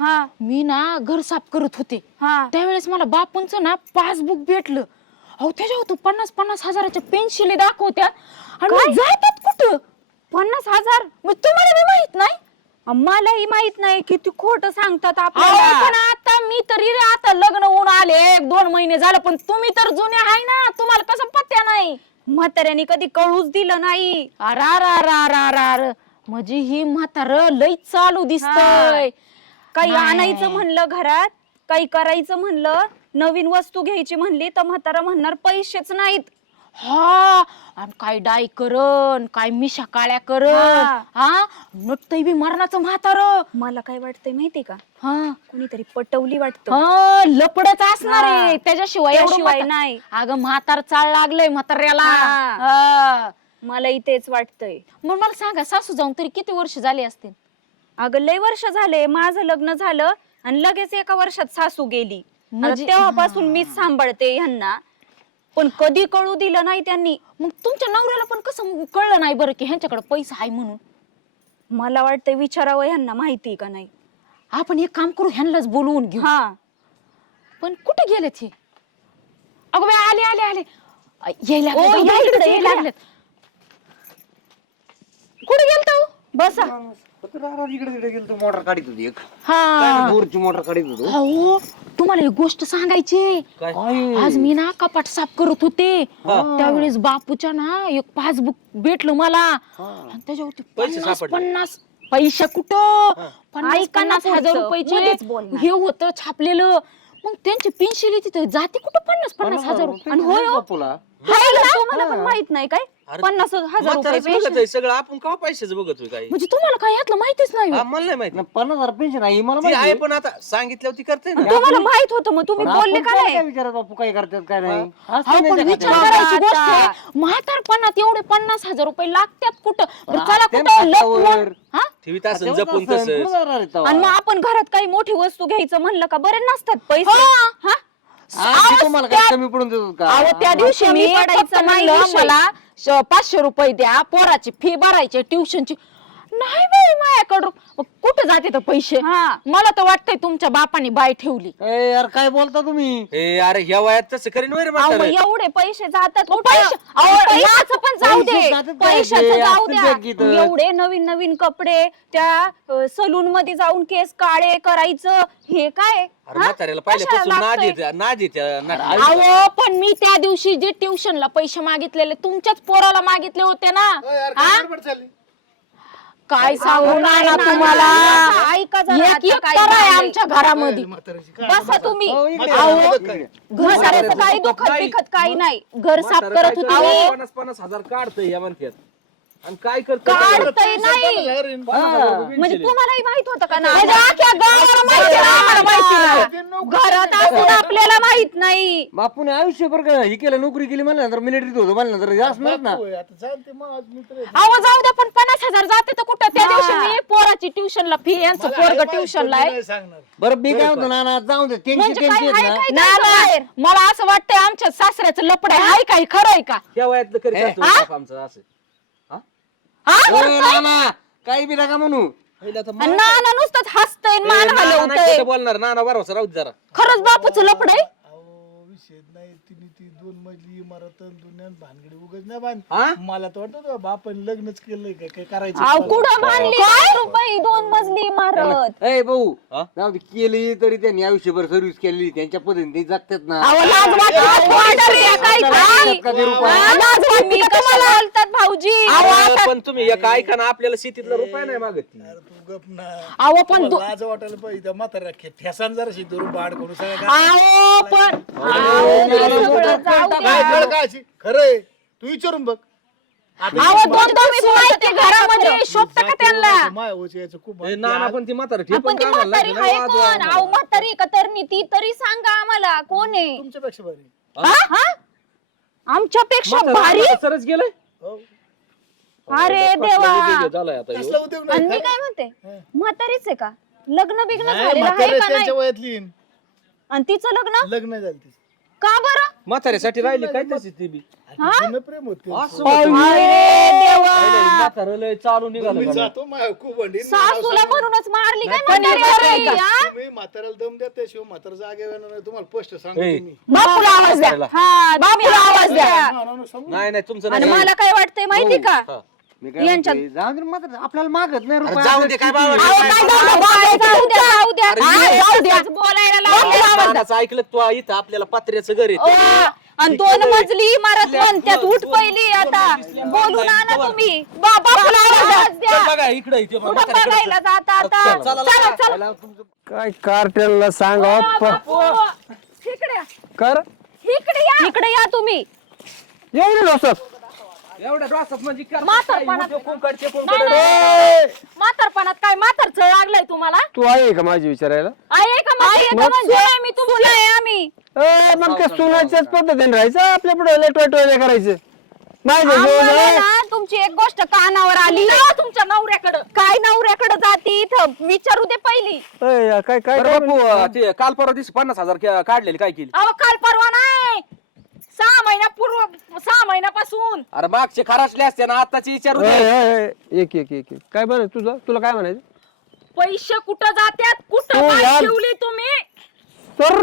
हा. मी ना घर साफ करत होते. हा. त्यावेळेस मला बापूंचं ना पासबुक भेटलं. अहो त्याच्यावर तू पन्नास पन्नास हजाराच्या पेन्शिली दाखवत्या. आणि जातात कुठं? पन्नास हजार? मग तुम्हाला बी माहीत नाही? मलाही माहीत नाही किती खोट सांगतात पण आता मी तरी रे आता लग्न होऊन आले. एक दोन महिने झालं पण तुम्ही तर जुने आहे ना. तुम्हाला कसं पत्त्या नाही? म्हाताऱ्याने कधी कळूच दिलं नाही. अरा रा रा रा रा र. म्हणजे ही म्हातार लई चालू दिसतय. काही नाही. आणायचं म्हणलं घरात काही करायचं म्हणलं नवीन वस्तू घ्यायची म्हणली तर म्हातारा म्हणणार पैसेच नाहीत. हा आणि काय डाय करण काय मिशा काळ्या करण. हा. हा नटतय बी मरणाचं म्हातार. मला काय वाटतंय माहितीये का? हा. कोणीतरी पटवली वाटतं. हा, लपडच असणार हा. आहे. त्याच्याशिवाय एवढं त्याशिवाय म्हाता- नाही. अगं म्हातार चाळ लागलंय म्हाताऱ्याला. हा. हा. मलाही तेच वाटतंय. मग मला सांगा सासू जाऊन तरी किती वर्ष झाली असतील? अगं लय वर्ष झाले माझं लग्न झालं आणि लगेच एका वर्षात सासू गेली. आता म्हणजे- तेव्हापासून मीच सांभाळते ह्यांना. पण कधी कळू दिलं नाही त्यांनी. मग तुमच्या नवऱ्याला पण कसं कळलं नाही बरं की ह्यांच्याकडे पैसा आहे म्हणून? मला वाटतंय विचारावं ह्यांना माहिती का नाही? आपण एक काम करू ह्यांनाच बोलवून घेऊ. हा. पण कुठे गेलेत हे? अगं बाई आले आले आले. अ, यायला ओ, लागलेत, या अगं, इकडे, इकडे यायला इकडे. लागलेत. कुठे गेलता हो? बसा. इकडे तिकडे गेलो मोटर काढत होती एक. हा. बोरची मोटर काढत होतो अहो तुम्हाला एक गोष्ट सांगायची. काय? आज मी ना कपाट साफ करत होते. त्यावेळेस बापूच्या ना एक पासबुक भेटलं मला. आणि त्याच्यावरती पैसे पन्नास सापडले. पन्नास पैसे कुठं? पन्नास ऐका ना पन्नास हजार पुढचं, रुपयाचे मध्येच. हे होतं छापलेलं. मग त्यांची पेन्शिल तिथे जाते कुठं पन्नास पन्नास हजार रुपये आणि होय हो. बापूला. हाय ना? तुम्हाला पण माहीत नाही काय अरे, पन्नास हजार रुपये म्हातारच pension. बघत आहे सगळं आपण का पैशाचं बघतोय काही म्हणजे तुम्हाला काय यातलं माहितीच नाही हा, हो. मला नाही माहीत ना पन्नास हजार पेन्शन आहे मला ती माहिती आहे आहे. पण आता सांगितल्यावर ती करते ना तुम्हाला माहीत होतं मग तुम्ही पण बोलले आपण का काय नाही काय विचारत बापू काय करतात काय नाही असतं अहो, नाही पण त्या विचार खात्यात. करायची आता. गोष्ट आहे म्हातारपणात एवढे पन्नास हजार रुपये लागतात कुठं बरं, चला कुठं ना लपवून हातावर. हा ठेवीत असं तेव्हाच जपून असतं, तसं कुठं जाणार आहे तेव्हा? आणि मग आपण घरात काही मोठी वस्तू घ्यायचं म्हणलं का बरे नसतात पैसे हा. ते तुम्हाला काय कमी पडून देतात का अहो त्या दिवशी कमी मी पडायचं फक्त नाही म्हणलं विषय. मला श- पाचशे रुपये द्या पोराची फी भरायची ट्युशनची नाही बाई माझ्याकडं कुठं जाते तर पैसे हा. मला तर वाटतंय तुमच्या बापाने बाय ठेवली ए, यार काय बोलता तुम्ही हे अरे ह्या वयात तसं करीन वय रे अहो, मग म्हातारं. एवढे पैसे जातात मग कुठं? पैसे- अहो, अहो, पैशाचं पण जाऊ पैसे दे जातात काय पैशाचं ते? जाऊ असतील द्या. एवढे नवीन नवीन कपडे त्या सलून मध्ये जाऊन केस काळे करायचं हे काय अरे हा? म्हाताऱ्याला कशाला पहिल्यापासून नाद लागतंय? येते नाद येते नाद अहो पण मी त्या दिवशी जे ट्युशनला पैसे मागितलेले तुमच्याच पोराला मागितले होते ना हा? काय सांगू ना नाही, तुम्हाला? ऐका जरा एक आता एक काय तर आहे झालंय. आमच्या घरामध्ये. बसा तुम्ही. हो, इकडे अहो, या, इकडे. घराचं काही दुखत बिखत काही नाही. घर साफ करत होती मी. पन्नास पन्नास हजार काढतंय या म्हणतात आणि काय करत काढतय नाही. म्हणजे तुम्हालाही माहीत होतं का नाही अख्ख्या गावाला माहिती आहे, आम्हाला माहिती नाही. घरात असून आपल्याला माहीत नाही. बापूने आयुष्यभर हे केलं नोकरी केली म्हणलं नंतर मिलिटरीत होतो म्हणलं नंतर जास्त ना. अहो जाऊ द्या पण पन्नास हजार जाते तर कुठं? त्या दिवशी मी पोराची ट्युशनला फी यांचं पोरग ट्युशनला आहे. बरं मी काय म्हणतो ना ना जाऊ दे त्यांची म्हणजे त्यांची आहेत ना. त्यांचं बाहेर? मला असं वाटतंय आमच्या सासऱ्याचं लपड आहे हाय काय खरं आहे का? ह्या वयातलं करीत असतो? बाप आमचं असं? ए, ना, ना, काही बी नका म्हणू पहिलं तर आणि नाना नुसतंच हसतय मान नाना नाही हलवतय खोटं बोलणार नाना बरोबर राहू दे जरा खरंच बापूचं लपड आहे अहो विषय नाही तिने ती दोन मजली इमारत अन दुनियात भानगडी उगच नाही बांध? मला तर वाटत बापाने लग्नच केलंय काय काय करायचं अहो कुठं बांधली दोन रुपये दोन मजली इमारत ए भाऊ हा? जाऊ दे केली तरी त्यांनी आयुष्यभर सर्व्हिस केली त्यांच्या पद्धतीने ते जगतात ना अहो लाज वाटते रे, काय काय? का ते रुपये? हा, लाज वाटते का कशाला तुम्हाला? बोलतात भाऊजी अरे, पण तुम्ही एक ऐका ना आपल्याला शेतीतला रुपये नाही मागत ती. अरे तू गप ना अहो पण दु- लाज वाटायला पाहिजे खे- ठेसान जरा शिदून बाड करून सगळं अहो पण काय? खरंय. तू विचारून बघ. आता अहो दोन दोन सून आहेत ते. घरामध्ये शोभत का त्यांना? पण कोण? अहो म्हातारी का तरणी तरी सांगा आम्हाला. कोण आहे? तुमच्यापेक्षा भारी. हा? हा? आमच्यापेक्षा भारी? सरच गेलंय? हो. अरे देवा. झालाय आता ह्यो. कसला उद्योग आणि नाही मी काय म्हणते? म्हातारीच आहे का? लग्न बिग्न नाही, झालेलं आहे का नाही? त्यांच्या वयातली. आणि तिचं लग्न? लग्न झालं तिचं. का बरं? म्हाताऱ्यासाठी राहिली काय तशी ती बी? जुनं प्रेम होते. असं अरे देवा! म्हातारं लय चालू मी निघालं जातो मा- खूप अंडी. सासूला म्हणूनच मारली काय म्हातारी? हा? तुम्ही म्हाताऱ्याला दम द्या त्याशिवाय म्हातारा जागे नाही. तुम्हाला स्पष्ट सांगतो ए. मी. बापूला आवाज द्या. हा तुम्ही आवाज द्या. नाही नाही तुमचं आणि नाही. मला काय वाटतंय माहिती का? हा. मी काय यांच्यात- म्हणतोय, जाऊ दे ना म्हातारं, आपल्याला मागत नाही अरे रुपये जाऊ दे काय बाबा अहो, काय जाऊ द्या, बाबा, जाऊ द्या जाऊ द्या. अरे हा, ये. जाऊ द्या. बोलायला लागले. कानाचं ऐकलं तू इथं आपल्याला पत्र्याचं घर ओ, आहे आणि दोन मजली इमारत म्हणतात उठ पहिली आता. बोलून आणा तुम्ही. आवाज द्या. बघा इकडे इथे कुठं बघायला जाता आता. चला, चला चला काय कार्टेलला सांगा इकडे या. कर. इकडे या. इकडे या. तुम्ही डोसत एवढ्या डोसात म्हणजे कर- म्हातारपणात- काय कोंकड ते कोंकड. नाही, नाही. म्हातारपणात काय म्हातार चळ लागलाय तुम्हाला? तू आहे का माझी विचारायला? आहे का म्हणजे? मग सुना मी तुला आहे आम्ही. ए, मग काय सुनाच्याच पद्धतीने राहायचं? आपल्या पुढे लेट करायचं. माझ्या आम्हाला जवळ ना तुमची एक गोष्ट कानावर आली. जावा तुमच्या नवऱ्याकडं. काय नवऱ्याकडे जाती इथं? विचारू दे पहिली. ए, काय काय बरं काय बापू ते काल परवा दिवशी पन्नास हजार के- काढलेले काय केली? अहो काल परवा नाही. सहा महिन्यापूर्व सहा महिन्यापासून अरे मागचे खराचले असते ना आताचे विचारू ए, दे. ए, ए, एक एक एक एक. काय बरं तुझं तुला काय म्हणायचं पैसे कुठं जात्यात कुठं हो. ठेवली तुम्ही तर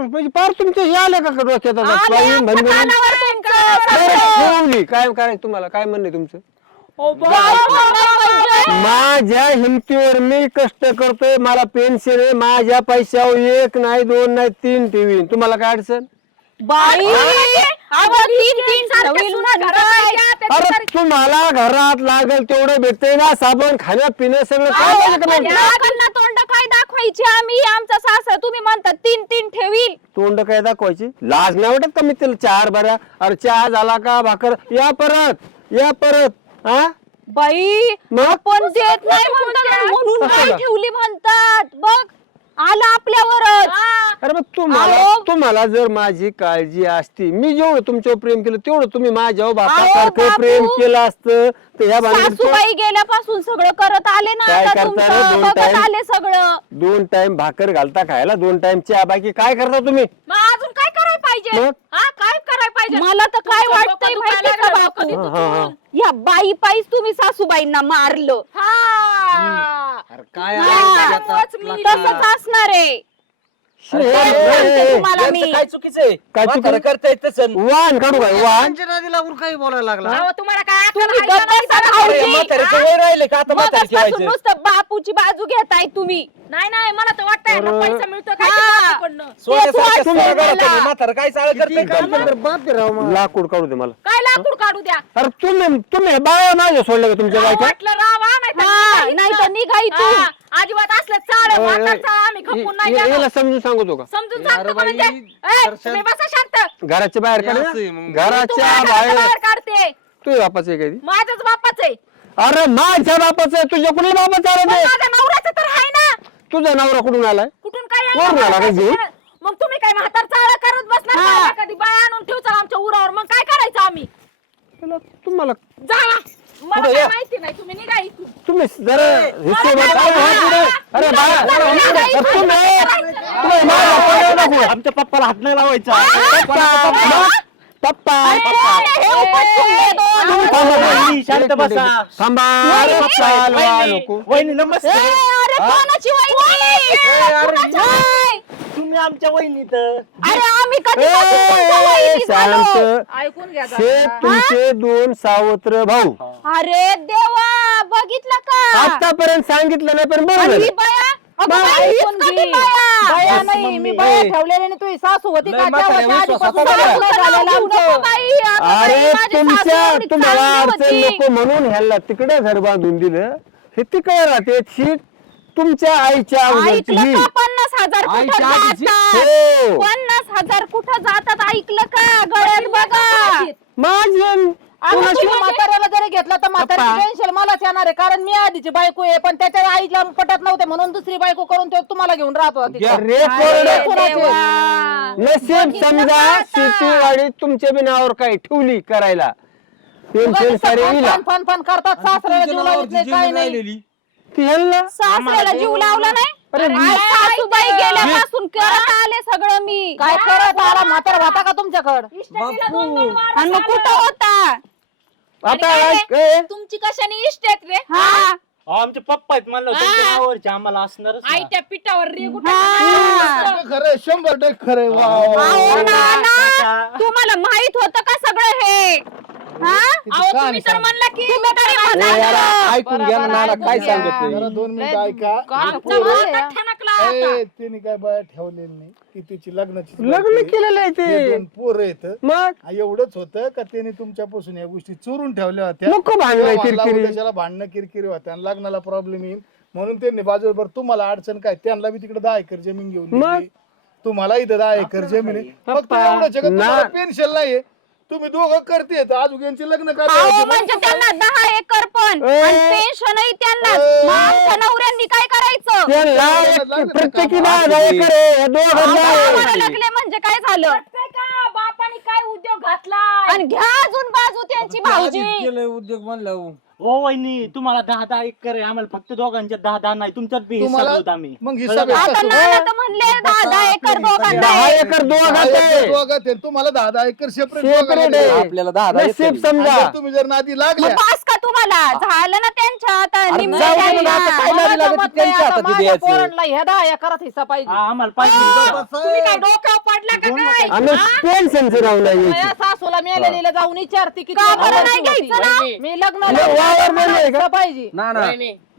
म्हणजे पार तुमचे हे आले का डोक्यात आता? आले, बाई, म्हण- म्हण- कानावर तुमचं. बरं, ठेवली. काय करायचं तुम्हाला काय म्हणणे तुमचं ओ बाई. माझ्या हिमतीवर मी कष्ट करतोय मला पेन्शन आहे माझ्या पैशावर एक नाही दोन नाही तीन टीव्ही तुम्हाला काय अडचण बाई! अहो, तीन तीन नवीन अरे तुम्हाला घरात लागेल तेवढं भेटतंय ना साबण खाण्या पिण्या सगळं काय पाहिजे का मग? लोकांना तोंड काय दाखवायची आम्ही? आमचा सासरा तुम्ही म्हणता तीन तीन ठेवील. तोंड काय दाखवायची? लाज नाही वाटत का मी तिला चार बऱ्या? अरे चहा झाला का भाकर? या परत या परत हा बाई मग? पण देत नाही म्हणतात म्हणून काय? ठेवली म्हणतात. बघ आलं आपल्यावरच हा. अरे मग तुम्हाला अहो. तुम्हाला जर माझी काळजी असती मी जेवढं तुमच्यावर प्रेम केलं तेवढं तुम्ही माझ्यावर अहो, बापासारखं बापू. प्रेम केलं असतं तर ह्या भानगडीत सासूबाई गेल्यापासून सगळं करत आले ना काय आता करता रे? तुमचं दोन बघत time? आले सगळं दोन टाइम भाकर घालता खायला दोन टाइम चहा बाकी काय करता तुम्ही मग अजून काय करायला पाहिजे मग? हा पाहिजे मला तर काय तुमचं वाटतंय डोकं माहितीये दुखायला का लागलं, बापू? डोकं हा. दुखून. या बाई पायीच तुम्ही सासूबाईंना मारलं हा अरे काय हा. त्याच्यात? तसंच असणार आहे तुम्हाला मी काय चुकीचं आहे काय म्हातारं चुकी? करता येत तसं वाहन काढू काय वाहन त्यांच्या नादीला लागून काही बोलायला लागला अहो, तुम्हाला काय अक्कल तुम्ही आहे का गप्प नाही बसा सांगा? भाऊजी. म्हाताऱ्याचं वय राहिले का आता म्हातारे मगाचपासून ठेवायचं नुसतं बापूची बाजू घेताय तुम्ही नाही नाही मला तर वाटतंय यांना. पैसा मिळतो काय हा. ते बापूकडनं. सोन्यासारख्या तुम्ही सोन्या घरात मला- तुम्ही म्हातारं काय चाळ किती करते काम तर बाप आहे राव. लाकूड काढू दे मला काय लाकूड काढू द्या अरे तुम्ही तुम्ही बाया माझ्या सोडलं का तुमच्या राव बायका वाटलं रावा नाही तर हा, निघा नाही इथनं. तर निघा इथून. हा, अजिबात असलं चाळ ओय, ओय, म्हातारचा आम्ही खपून नाही इ- इ- गेलो. याला समजून सांगतो का समजून अरे सांगतो का बाई, म्हणजे ए, दर्शन- तुम्ही बसा शांत घराच्या बाहेर काढ हे ना. असं आहे मग. घराच्या तुम्हाला घराच्या बाहेर बाहेर काढते तुझ्या बापाचं आहे कधी माझ्याच बापाच आहे अरे माझ्या बापाचं आहे तुझ्या कुठल्या बापाचं पण आहे माझ्या नवऱ्याचं तर आहे ना तुझा नवरा कुठून आलाय कुठून काय आणलं? झाला का जीव? मग तुम्ही काय म्हातार चाळ करत बसणार हा. का? कधी बाय आणून ठेवचाल आमच्या उरावर मग काय करायचं आम्ही तुम्हाला जावा मला काय. माहिती नाही तुम्ही निघा इथून. जरा. अरे बाळा. आमच्या पप्पाला हात नाही लावायचा. पप्पा शांत बसा. थांबा. अरे वहिनी. नमस्ते कोणाची वहिनी? तुम्ही आमच्या वहिनीत. अरे आम्ही कधी शांत. ऐकून घ्या जरा. हे? तुमचे दोन सावत्र भाऊ. अरे देवा बघितलं का? आतापर्यंत सांगितलं नाही पण बरं आणि ही झालं बाया? अगं बाया बाई, हीच ऐकून कधी घे. बाया? बाया नाही मी बाया ठेवलेली आणि तुझी सासू होती लय का? म्हाताऱ्या तेव्हाच्या आधीपासून विश्वासात सासू सासूचं झालेलं नाव घेऊ आमचं. नको बाई, अगं बाई, अरे माझी सासू तुमच्या एवढी तुम्हाला चांगली अडचण होती. नको म्हणून ह्याला तिकडे घर बांधून दिलं. हे तिकडे राहते. शीट तुमच्या आईच्या अगोदरची ऐकलं ही. का हजार कुठं आईच्या आधीची? जातात? हो पन्नास हजार कुठं जातात? ऐकलं का? गळ्यात बघा. माझे अगं कोणाशी- तुम्ही म्हाताऱ्याला जरी घेतलं तर म्हाताऱ्याचं टेन्शन मलाच येणार आहे कारण मी आधीची बायको आहे पण त्याच्या आईला पटत नव्हते म्हणून दुसरी बायको करून तो तुम्हाला घेऊन राहत होती रे अरे कोरडे. देवा. नशीब बघितलं समजा का आता? शेतीवाडी तुमच्या बिनावर काही ठेवली करायला. सारे इला फन फन फन करतात सासऱ्याला जीव लावत नाही काय नाही. ती सासऱ्याला जीव लावला. नाही? अरे सासूबाई गेल्यापासून करत आले सगळं मी. काय करत आला? म्हातारा होता का तुमच्याकडं? आणि मग कुठं होता? आता आणि तुमची कशाने इष्ट आहेत रे? हा. अहो, आमचे पप्पा आहेत म्हणलं हा. नावावरचे आम्हाला असणारच ना. आई त्या पिठावर रेगुट हा. खरं शंभर टक्के खरं आहे. वा, वा, काका. तुम्हाला माहीत होतं का सगळं हे? हा? अहो तुम्ही तर म्हणला की तुम्ही तरी ओ म्हणाल यार, ना. ऐकून घ्या ना नाना काय जरा सांगत दोन मिनिटं ऐका. आमचा माथा ठणकला आता. ए, त्यांनी काय बाया ठेवलेली नाही. की तिची लग्नाची लग्न केलेलं आहे ते. पोरं येत मग? एवढंच होतं का त्यांनी तुमच्यापासून या गोष्टी चोरून ठेवल्या होत्या? नको भांडणं तेव्हा म्हणला किरकिरी. उद्याच्याला भांडणं किरकिरी होत्या आणि लग्नाला प्रॉब्लेम येईल. म्हणून त्यांनी बाजूवर तुम्हाला अडचण काय? त्यांना बी तिकडे दहा एकर जमीन घेऊन मग? दिली. तुम्हाला इथं दहा एकर जमीन आहे. फक्त पप्पा, का? तुम्हाला ना. पेन्शन नाहीये. तुम्ही दोघं करते अजून यांचे लग्न अहो करायचे म्हणजे त्यांना दहा एकर पण ए. आणि पेन्शनही त्यांना ए. मग आमच्या नवऱ्यांनी काय करायचं त्यांना? प्रत्येकी दहा दहा एकर आहे या दोघांना आम्हाला आहे. लागले म्हणजे काय झालं वाटतंय का बापाने काय उद्योग घातलाय आणि घ्या अजून बाजू त्यांची भाऊजी उद्योग म्हणलं हो वहिनी तुम्हाला दहा दहा एकर आहे आम्हाला फक्त दोघांच्या दहा दहा नाही तुमच्यात बी हिस्सा तुम्हाला होत आम्ही मग हिसाब का? आता आहे. नाना तर म्हणले दहा दहा एकर दोघांना दहा आहे. एकर दोघात दहा एकर आहे दोघं आहे. तुम्हाला दहा दहा एकर सेपरेट आहे. आपल्याला दहा दहा एकर. समजा तुम्ही जर नादी मग पास तुम्हाला? झालं ना त्यांच्या आता अरे निम्मं जाऊ दे द्यायला. ना, आता काय नादी लागत ती त्यांच्या हातात द्यायचं ह्या दहा एकरात हिस्सा पाहिजे हा, आम्हाला पाहिजे. तुम्ही काय डोक्यावर पडला का काय? आम्ही पेन्शनचं नाव नाही माझ्या घ्यायचं. सासूला मेलेलीला जाऊन विचारते की का बरं नाही घ्यायचं ना? मी लग्न तुला वावर नाही आहे का? पाहिजे. ना ना.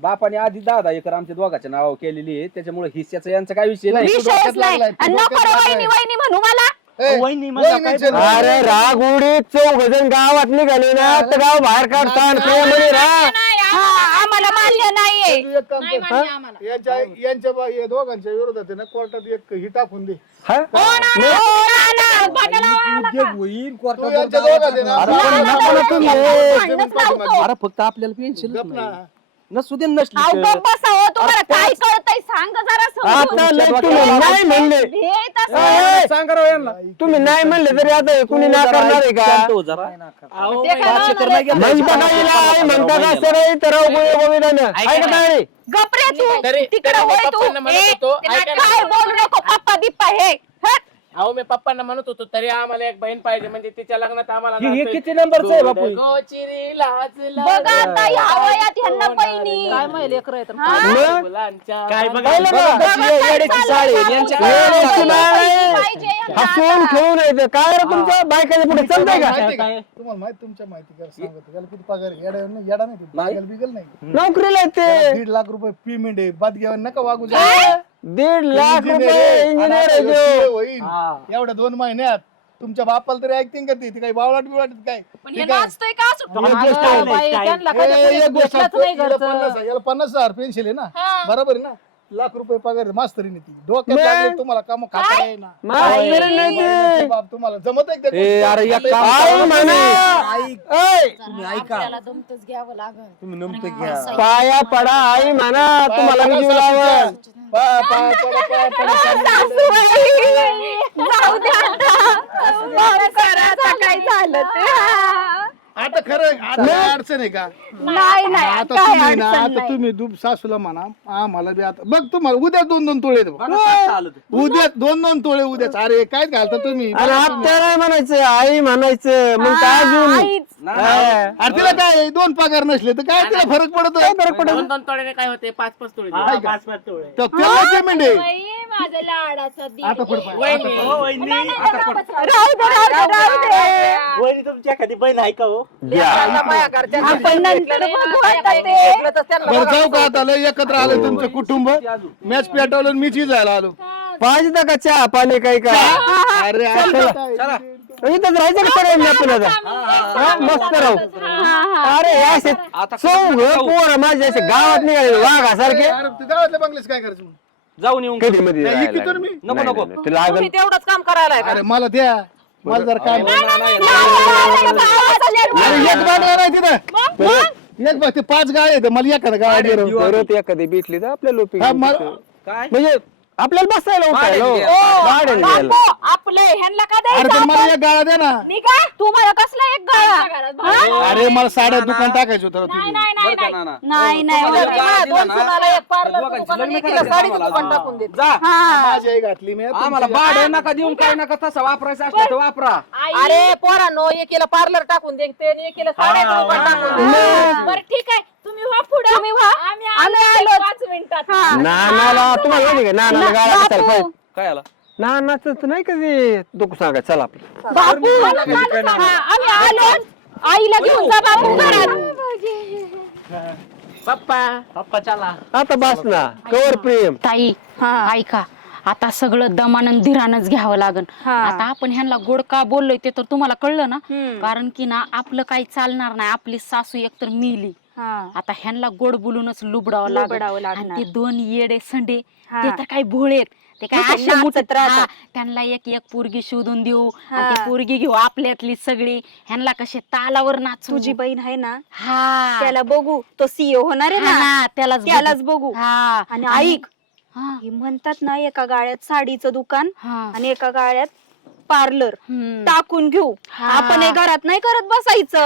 बापाने आधी दहा दहा एकर आमच्या दोघाच्या नावावर केलेली आहे. त्याच्यामुळे हिस्साचा यांचा काय विषय नाही. विषयच डोक्यात नाही. लागलाय, आणि डोक्यात नको रे लागलाय. वहिनी वहिनी म्हणू मला. ए, वहिनी म्हणलं काय वहिनीचे बोलू? अरे राग उडी चौघ जण गावात निघाले ना तर गाव बाहेर काढतात राग हा, आम्हाला मान्य नाहीये तू एक काम नाही कर. मान्य आम्हाला. यांच्या यांच्या बा- या दोघांच्या विरोधात आहे ना कोर्टात एक ही टाकून दे हा? हो ना, भांडणं लावायला का? होईल तू यांच्या दोघात आहे ना अरे असं पण नको नको ना तुम्ही. भांडणच लावतो. अरे फक्त आपल्याला पेन्शन गप ना. नसू दे नसली अहो, तर. गप्प बसावं, तुम्हाला काय कळतंय सांग जरा समजून. आता लय तुम्ही नाही म्हणले तसं. ए, सांगा राव यांना तुम्ही नाही म्हणले तरी आता हे कुणी नाकारणार आहे का शांत हो जरा. ते काय पाच एकर नाही घेतलं. म्हणता का हिला आई म्हणता का सरळ तर. ऐका काय रे? गप रे तू तिकडे होय तू ए, काय बोलू नको पप्पा बिप्पा हे. अहो मी पप्पांना म्हणत होतो तरी आम्हाला एक बहीण पाहिजे म्हणजे तिच्या लग्नात आम्हाला हे- हे. किती नंबरचं आहे बापू गोचिरी लाजला बघा आता ह्या वयात ह्यांना पहिली काय माहिती लेकर आहेत मग? मुलांच्या काय बाबा- बघायला पाहिलं का? कशी आहे, येड्याची साडी आहे. यांच्या काय येड्याची. पाहिजे हसून आता. खेळून यायचं काय रे तुमच्या बायकाच्या पुढे चालतंय का माहिती काय? का? तुम्हाला माहिती तुमच्या माहिती का सांगतो त्याला किती पगार आहे? येडा नाही येडा नाही नाही. बिगल बिगल नाही नोकरीला आहेत त्याला ते दीड लाख रुपये पेमेंट आहे बाद घ्यावं नका वागू जा दीड लाख रुपये. इंजिनियर आहे. हे होईल एवढ्या दोन महिन्यात तुमच्या बापाला तरी ऐकतील का ती ती काही बावळाट बिवळाट काय पण ती हे काय? नाचतोय का असं? एक गोष्ट अगं आहे. बाई, काय? त्यांना कधी कोणी गोष्ट भेटलंच नाही याला पन्नास याला पन्नास हजार पेन्शन आहे ना हा. बरोबर आहे ना लाख रुपये पगार आहे, मास्तरीने ती. डोक्यात? लागले तुम्हाला काम खाता आहे ना मास्तर नाही ते. बाप तुम्हाला जमत आहे का त्या ए, अरे गोष्टी? एक काम आई करा म्हणा. तुम्ही. ऐ, तुम्ही ऐका. दमतच घ्यावं लागल. तुम्ही नमतं घ्या. पाया पडा आई म्हणा तुम्हाला मी जीव लावल जाऊ आता. माफ करा, आता काय झालं ते. आता खरं आता काय अडचण आहे का नाही नाही आता काय तुम्ही ना अडचण आता नाही. तुम्ही दुब सासूला म्हणा आम्हाला बी आता बघ तुम्हाला उद्या दोन दोन तोळे. बघा. उद्या दोन दोन तोळे उद्याच अरे काय घालता तुम्ही अरे म्हणायचं आई म्हणायचं मग काय अजून. हा. अरे तिला काय दोन पगार नसले तर काय तिला फरक पडतो काय फरक पडत दोन दोन तोळ्याने काय होते? पाच पाच तोळे. हा, दिले. पाच पाच तोळे. तर त्याला पेमेंट आहे. बाई, माझ्या लाडाचा दीड. आता पड पाय. वहिनी, हो वहिनी. राहू दे राहू दे राहू दे. वहिनी तुमची एखादी बहीण आहे का हो? आपण नंतर बघू आता ते. बरं जाऊ का आता? लय एकत्र आलं तुमचं कुटुंब. मॅच पेटवलं आणि मीच जायला आलो. पाहिजे का चहा पाणी काही का? अरे चला. इथंच राहायचं का पर्याय नाही आपल्याला हा, मस्त राहू अरे हे असे चौघ पोरं माझे असे गावात निघाले वाघासारखे अरे तू गावातल्या बंगल्याचं काय करायचं मग? जाऊन येऊन कधी मध्ये नाही, राहायला इकडून मी. लागले. नको, नाही, नको. नाही, नाही, ते लागल तेवढंच काम करायला अरे मला द्या मला जर काय अरे एक गाडी आहे तिथं एक बघ ते पाच गाय आहेत मला एखादा गाडी परत एखादी भेटली तर आपल्या लोपी हा, मला- म्हणजे आपल्याला बसायला उठायला हो. ओ, भाड्याने द्यायला. बापू, आपलं ह्यांना का अरे द्यायचं पण मला आपण? एक गाळा दे ना निघा तुम्हाला कसला एक गळा हा? अरे मला साड्या दुकान टाकायचं होतं नाही नाही नाही बरं का नाही. नाना? नाही नाही तुम्हाला होत. जर गाळा दिला दोन ना, सुनाला एक पार्लर तर दोघांची दुकान, लग्न एक करायचं साडीचं आम्हाला दुकान अजून. टाकून देते. जा माझी आई घातली मी आम्हाला भाडं नका देऊन काय नका तसं वापरायचं असलं तर वापरा अरे पोरांनो एकीला पार्लर टाकून देते आणि एकीला साड्याचं दुकान टाकून. बरं ठीक आहे तुम्ही व्हा पुढे. तुम्ही व्हा. आम्ही आलो पाच मिनिटात. नानाला तुम्हाला माहिती का? नानाला गाळा कशाला पाहिजे काय आला? नानाचं तर नाही कधी दुःख सांगा चला आपलं. बापू. हा, आम्ही आलो. आईला घेऊन जा बापू घरात. पप्पा. पप्पा चला. आता बस ना. कवर प्रेम. ताई ऐका. आता सगळं दमानं धीरानच घ्यावं लागन. हा. आता आपण ह्यांना गोड का बोललोय ते तर तुम्हाला कळलं ना. कारण की ना आपलं काही चालणार नाही. आपली सासू एकतर मिली. हा. आता ह्यांना गोड बोलूनच लुबडावं लुबडावं लागेल लागणार. आणि ते दोन येडे संडे हा. ते तर काही भोळेत ते काय मोठे नाचत राहतात. हा, त्यांना एक एक पोरगी शोधून देऊ आणि हा. पोरगी घेऊ आपल्यातली सगळी ह्यांना कसे तालावर नाचू तुझी बहीण आहे ना हा त्याला बघू तो सीओ होणार आहे हा ना ना, त्यालाच त्यालाच बघू हा आणि ऐक हा, हे म्हणतात ना एका गाळ्यात साडीचं दुकान हा. आणि एका गाळ्यात पार्लर हम्म. टाकून घेऊ हा. आपण हे घरात नाही करत बसायचं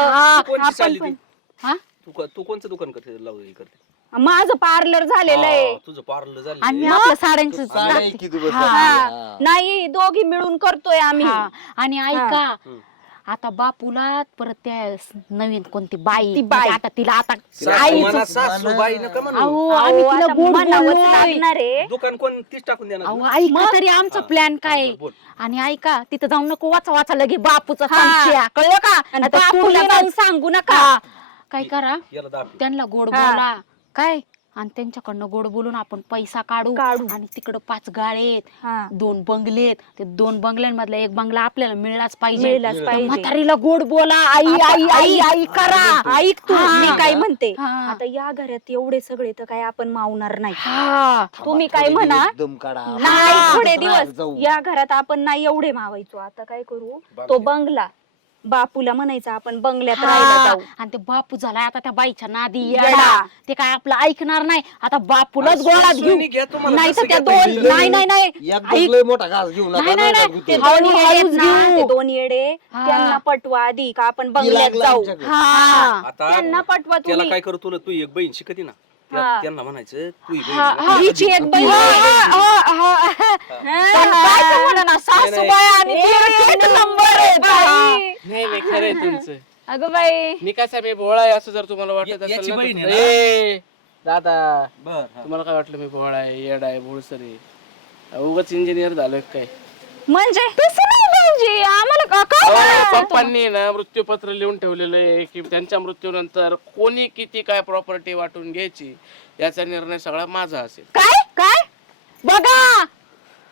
आपण पण ती? हा? तू को- तू कोणचं दुकान करते? लावू हे करते. माझं पार्लर झालेलं आहे. हा, तुझं पार्लर झालं आणि आपलं साड्यांचं साड्या इतकी दिवस हा. हा. नाही दोघी मिळून करतोय आम्ही. हा. आणि ऐका आता बापूला परत त्या स- नवीन कोणती बाई ती बाई. म्हणजे आता तिला आता सासू नका म्हणू. अहो अहो, आम्ही तिला आता गोड म्हणावंच बोललोय. लागणार आहे. दुकान कोण तीच टाकून देणार अहो ऐका तरी आमचा प्लॅन काय? बोल. आणि ऐका तिथं जाऊन नको वाचा वाचा लगे बापूचा हा. कळलं का? आणि आता बापूला जाऊन सांगू नका. काय करा? याला दाखव. त्यांना गोड हा. बोला. काय? आणि त्यांच्याकडनं गोड बोलून आपण पैसा काढू. काढू. आणि तिकडं पाच गाळेत हा. दोन बंगलेत. ते दोन बंगल्यांमधला एक बंगला आपल्याला मिळलाच पाहिजे. मिळलाच त्या पाहिजे. म्हातारीला गोड बोला. आई आई आई आई करा. ऐक तू हा. मी काय म्हणते? हा. आता या घरात एवढे सगळे तर काय आपण मावणार नाही. हा. तुम्ही काय म्हणा? दम काढा. नाही थोडे दिवस. जाऊ. या घरात आपण नाही एवढे मावायचो. आता काय करू? तो बंगला. बापूला म्हणायचा आपण बंगल्यात राहायला हा. जाऊ आणि ते बापू झालाय आता त्या बाईच्या नादी येडा. येडा ते काय आपलं ऐकणार नाही आता बापूलाच गोळात तुम्हाला नाही कसं तर त्या घेता दोन येईल? नाही नाही नाही एकदम ऐक. लय मोठा घास घेऊ नका नाही, नाही, नाही नाही. का ते गुतून. दोन येडे आहेत ना, हळूच घेऊ. ते दोन येडे हा. त्यांना पटवा आधी का आपण बंगल्यात लागलं जाऊ आमच्याकडे. हा आता त्यांना पटवा त्याला तुम्ही काय करू तुला तू एक बहीण शिकती ना त्या- हा. त्यांना म्हणायचं तू ही बहीण हा. हा. हिची एक बहीण हा. हा, हा, हा. पण काय ते म्हणा ना, सासूबाई आणि ती एक नंबर आहे बाई. नाही नाही खरं आहे तुमचं. अगं बाई. मी कसा मी भोळा आहे असं जर तुम्हाला वाटत या- असेल याची ना, बहीण तर- आहे ना? ए, दादा बर हा. तुम्हाला काय वाटलं मी भोळा आहे येडा आहे भोळसर आहे? उगाच इंजिनियर झालोय काय? म्हणजे? तसं नाही भाऊजी आम्हाला का- काय अहो, करायचं? पप्पांनी ना मृत्यूपत्र लिहून ठेवलेलं आहे की त्यांच्या मृत्यूनंतर कोणी किती काय प्रॉपर्टी वाटून घ्यायची याचा निर्णय सगळा माझा असेल. काय? काय? बघा!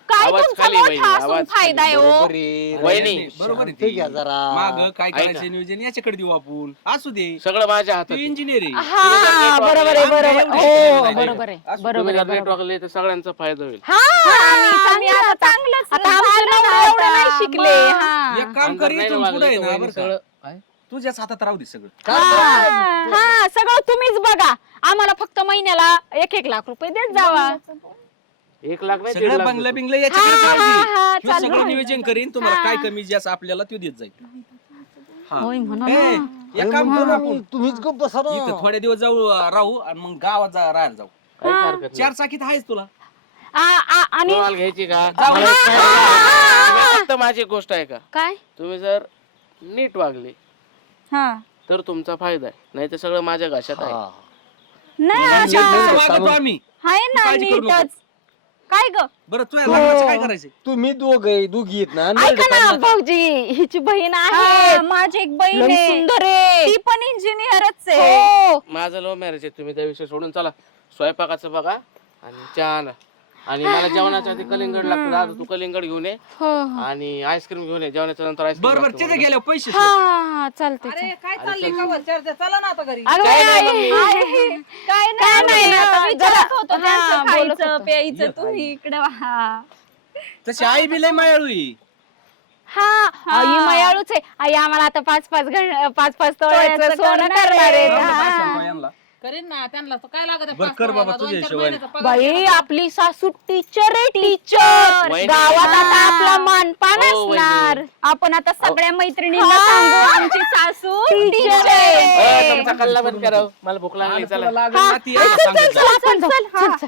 काय आवाज तुमचा खाली, मोठा असून आवाज फायदा आहे हो? बरोबर आहे. वहिनी. बरोबर आहे ठीक आहे जरा. माग काय ऐका. करायचं नियोजन? याच्याकडे देऊ आपण. असू दे. सगळं माझ्या तू हातात आहे. इंजिनियर आहे. हा बरोबर आहे बरोबर. हो बरोबर आहे. बरोबर तुम्ही आहे जर नीट वागले तर सगळ्यांचा फायदा होईल. हा आम्ही आता चांगलंच आता आमचं नवरा एवढं नाही शिकले. हा. एक काम कर नाही इथून वागले पुढे तर ना वहिनी बरं का? सगळं काय? तुझ्याच हातात राहू दे सगळं. हा सगळं तुम्हीच बघा. आम्हाला फक्त महिन्याला एक एक लाख रुपये देत जावा. एक लाख नाही दीड सगळं लाख बंगलं देतो. बिंगलं याच्याकडे हा, पाहिजे. हा, हा, ह्यो चालेल. सगळं नियोजन करीन तुम्हाला काय कमी जास्त आपल्याला तो देत जाईल हा. होय म्हणा ए, ना. एक काम करू आपण तुम्हीच गप्प बसा ना इथं थोडे दिवस जाऊ राहू आणि मग गावात जा राहायला जाऊ काहीच हरकत नाही. चार चाकीत आहेच तुला आ, आ, आणि घ्यायची का जाऊ. मला एक सांगा. फक्त माझी एक गोष्ट आहे का काय तुम्ही जर नीट वागले हा तर तुमचा फायदा आहे नाही तर सगळं माझ्या घशात आहे हा. नाही नीट आता वागतो आम्ही आहे ना काळजी करू नको. नीटच काय ग? बरं तुझ्या लग्नाचं काय करायचं तुम्ही दोघे दोघी आहेत ना ऐका ना भाऊजी हिची बहीण आहे. हा, माझी एक बहीण लई आहे. सुंदर आहे. ती पण इंजिनियरच आहे. हो. माझं लव्ह मॅरेज आहे तुम्ही त्या विषय सोडून चला. स्वयंपाकाचं बघा आणि चहा आणा. आणि मला जेवणाच्या आधी कलिंगड लागतं दादा तू कलिंगड घेऊन ये हो हो. आणि आईस्क्रीम घेऊन ये जेवणाच्या नंतर आईस्क्रीम बरं बरं तिथे गेल्या पैसे हा हा. अगं काय बाई, नाही आई. काय काय नाही, आता जरा- विचारत होतो हा, त्यांचं बोलत खायचं होतो. प्यायचं तुम्ही इकडे हा तशी आई बी लय मायाळू. हा आई मयाळूच आहे आई आम्हाला आता पाच पाच घं- पाच पाच तोळ्याचं सोनं करणार आहे. हा. यांना? करेन ना त्यांना तर काय लागत आहे? बरं, पाच कर बाबा पगार, दोन तुझ्या चार हिशोबाने. महिन्याचा पगार बाई. आपली सासू टीचर आहे टीचर वहिनी. गावात आता आपला मानपान हो, वहिनी. असणार आपण आता सगळ्या मैत्रिणींना सांगू आमची सासू टीचर अ, आहे तुमचा कल्ला बंद करा मला भूक लागली आणि चला तुला लागेल ना ती यायला सांगत जा. चल, आपण जाऊ. चल, चल.